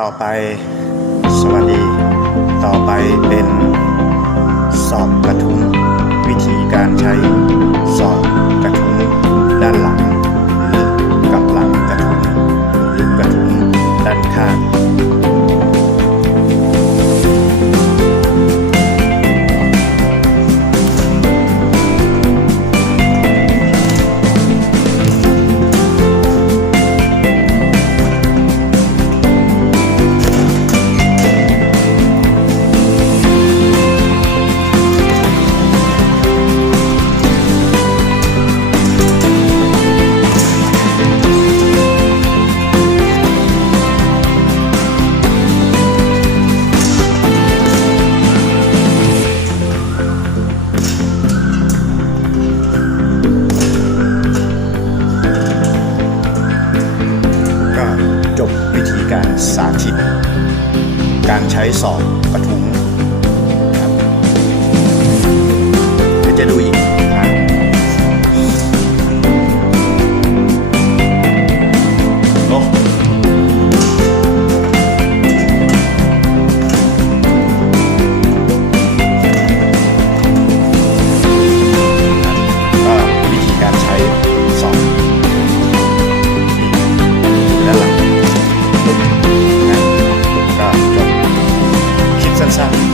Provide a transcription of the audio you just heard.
ต่อไปสวัสดี ต่อไปเป็นสอบกระทุ้งวิธีการใช้ วิธีการสาธิต การใช้สอบกระทุ้ง descansar.